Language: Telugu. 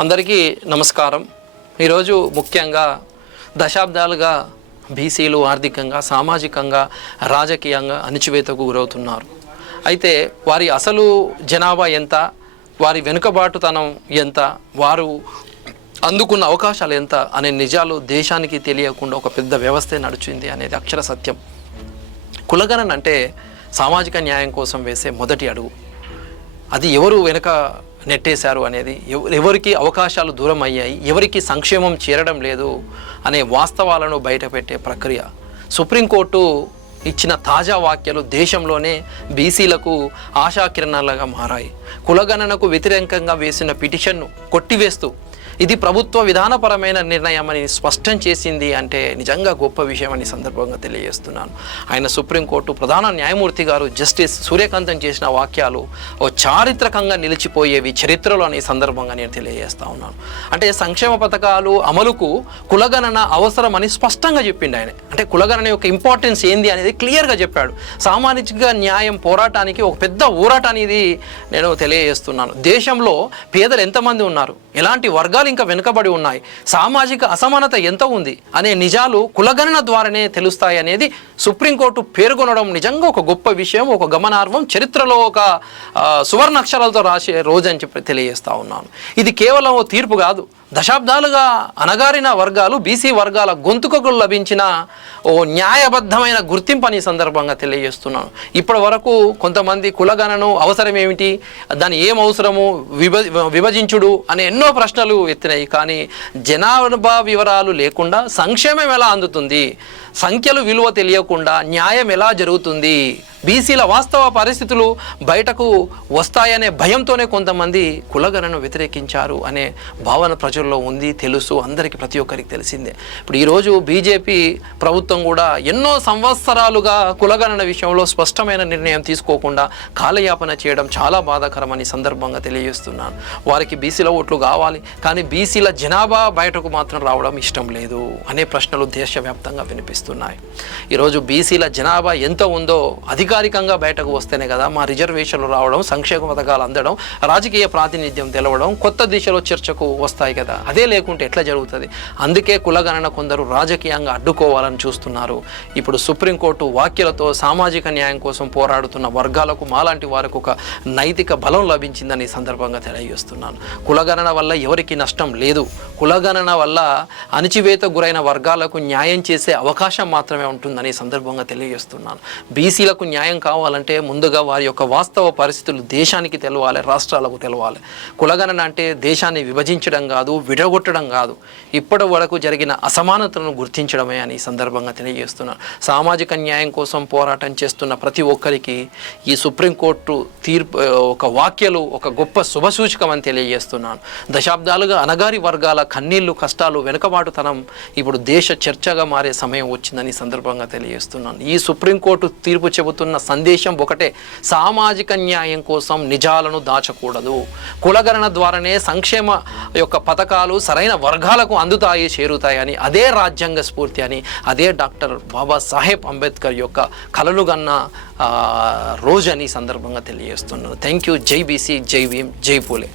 అందరికీ నమస్కారం. ఈరోజు ముఖ్యంగా దశాబ్దాలుగా బీసీలు ఆర్థికంగా, సామాజికంగా, రాజకీయంగా అణచివేతకు గురవుతున్నారు. అయితే వారి అసలు జనాభా ఎంత, వారి వెనుకబాటుతనం ఎంత, వారు అందుకున్న అవకాశాలు ఎంత అనే నిజాలు దేశానికి తెలియకుండా ఒక పెద్ద వ్యవస్థే నడిచింది అనేది అక్షర సత్యం. కులగణన అంటే సామాజిక న్యాయం కోసం వేసే మొదటి అడుగు. అది ఎవరు వెనుక నెట్టేశారు అనేది, ఎవరికి అవకాశాలు దూరం అయ్యాయి, ఎవరికి సంక్షేమం చేరడం లేదు అనే వాస్తవాలను బయటపెట్టే ప్రక్రియ. సుప్రీంకోర్టు ఇచ్చిన తాజా వ్యాఖ్యలు దేశంలోనే బీసీలకు ఆశాకిరణాలుగా మారాయి. కులగణనకు వ్యతిరేకంగా వేసిన పిటిషన్ను కొట్టివేస్తూ ఇది ప్రభుత్వ విధానపరమైన నిర్ణయం అని స్పష్టం చేసింది అంటే నిజంగా గొప్ప విషయం అని సందర్భంగా తెలియజేస్తున్నాను. ఆయన సుప్రీంకోర్టు ప్రధాన న్యాయమూర్తి గారు జస్టిస్ సూర్యకాంతం చేసిన వాక్యాలు ఓ చారిత్రకంగా నిలిచిపోయేవి చరిత్రలో అనే సందర్భంగా నేను తెలియజేస్తా ఉన్నాను. అంటే సంక్షేమ పథకాలు అమలుకు కులగణన అవసరమని స్పష్టంగా చెప్పిండు ఆయన. అంటే కులగణన యొక్క ఇంపార్టెన్స్ ఏంది అనేది క్లియర్గా చెప్పాడు. సామాజిక న్యాయం పోరాటానికి ఒక పెద్ద ఊరాట అనేది నేను తెలియజేస్తున్నాను. దేశంలో పేదలు ఎంతమంది ఉన్నారు, ఎలాంటి వర్గాలు ఇంకా వెనుకబడి ఉన్నాయి, సామాజిక అసమానత ఎంత ఉంది అనే నిజాలు కులగణన ద్వారానే తెలుస్తాయి అనేది సుప్రీంకోర్టు పేర్కొనడం నిజంగా ఒక గొప్ప విషయం, ఒక గమనార్హం, చరిత్రలో ఒక సువర్ణ అక్షరాలతో రాసే రోజు అని చెప్పి తెలియజేస్తా ఉన్నాను. ఇది కేవలం ఓ తీర్పు కాదు, దశాబ్దాలుగా అణగారిన వర్గాలు, బీసీ వర్గాల గొంతుకకు లభించిన ఓ న్యాయబద్ధమైన గుర్తింపు అని సందర్భంగా తెలియజేస్తున్నాను. ఇప్పటి వరకు కొంతమంది కులగణను అవసరం ఏమిటి, దాని ఏం అవసరము, విభజించుడు అనే ఎన్నో ప్రశ్నలు ఎత్తినాయి. కానీ జనాభా వివరాలు లేకుండా సంక్షేమం ఎలా అందుతుంది, సంఖ్యలు విలువ తెలియకుండా న్యాయం ఎలా జరుగుతుంది, బీసీల వాస్తవ పరిస్థితులు బయటకు వస్తాయనే భయంతోనే కొంతమంది కులగణను వ్యతిరేకించారు అనే భావన ప్రజల్లో ఉంది, తెలుసు, అందరికీ ప్రతి ఒక్కరికి తెలిసిందే. ఇప్పుడు ఈరోజు బీజేపీ ప్రభుత్వం కూడా ఎన్నో సంవత్సరాలుగా కులగణన విషయంలో స్పష్టమైన నిర్ణయం తీసుకోకుండా కాలయాపన చేయడం చాలా బాధాకరమని సందర్భంగా తెలియజేస్తున్నాను. వారికి బీసీల ఓట్లు కావాలి, కానీ బీసీల జనాభా బయటకు మాత్రం రావడం ఇష్టం లేదు అనే ప్రశ్నలు దేశవ్యాప్తంగా వినిపిస్తున్నాయి. ఈరోజు బీసీల జనాభా ఎంత ఉందో అధికారికంగా బయటకు వస్తేనే కదా మా రిజర్వేషన్లు రావడం, సంక్షేమ పథకాలు అందడం, రాజకీయ ప్రాతినిధ్యం తెలవడం, కొత్త దిశలో చర్చకు వస్తాయి కదా. అదే లేకుంటే ఎట్లా జరుగుతుంది? అందుకే కులగణన కొందరు రాజకీయంగా అడ్డుకోవాలని చూస్తున్నారు. ఇప్పుడు సుప్రీంకోర్టు వ్యాఖ్యలతో సామాజిక న్యాయం కోసం పోరాడుతున్న వర్గాలకు, మాలాంటి వారికి ఒక నైతిక బలం లభించిందని సందర్భంగా తెలియజేస్తున్నాను. కులగణన వల్ల ఎవరికి నష్టం లేదు. కులగణన వల్ల అణచివేత గురైన వర్గాలకు న్యాయం చేసే అవకాశం మాత్రమే ఉంటుందని సందర్భంగా తెలియజేస్తున్నాను. బీసీలకు న్యాయం కావాలంటే ముందుగా వారి యొక్క వాస్తవ పరిస్థితులు దేశానికి తెలవాలి, రాష్ట్రాలకు తెలవాలి. కులగణన అంటే దేశాన్ని విభజించడం కాదు, విడగొట్టడం కాదు, ఇప్పటి వరకు జరిగిన అసమానతలను గుర్తించడమే అని సందర్భంగా తెలియజేస్తున్నాను. సామాజిక న్యాయం కోసం పోరాటం చేస్తున్న ప్రతి ఒక్కరికి ఈ సుప్రీంకోర్టు తీర్పు ఒక వ్యాఖ్యలు ఒక గొప్ప శుభసూచకం అని తెలియజేస్తున్నాను. దశాబ్దాలుగా అణగారి వర్గాల కన్నీళ్లు, కష్టాలు, వెనుకబాటుతనం ఇప్పుడు దేశ చర్చగా మారే సమయం వచ్చిందని సందర్భంగా తెలియజేస్తున్నాను. ఈ సుప్రీంకోర్టు తీర్పు చెబుతున్న సందేశం ఒకటే, సామాజిక న్యాయం కోసం నిజాలను దాచకూడదు. కులగణన ద్వారానే సంక్షేమ యొక్క పథకాలు సరైన వర్గాలకు అందుతాయి, చేరుతాయని, అదే రాజ్యాంగ స్ఫూర్తి అని, అదే డాక్టర్ బాబాసాహెబ్ అంబేద్కర్ యొక్క కలలుగన్న రోజు అని సందర్భంగా తెలియజేస్తున్నాను. Thank you. జై బీసీ, జై భీమ్, జై పూలే.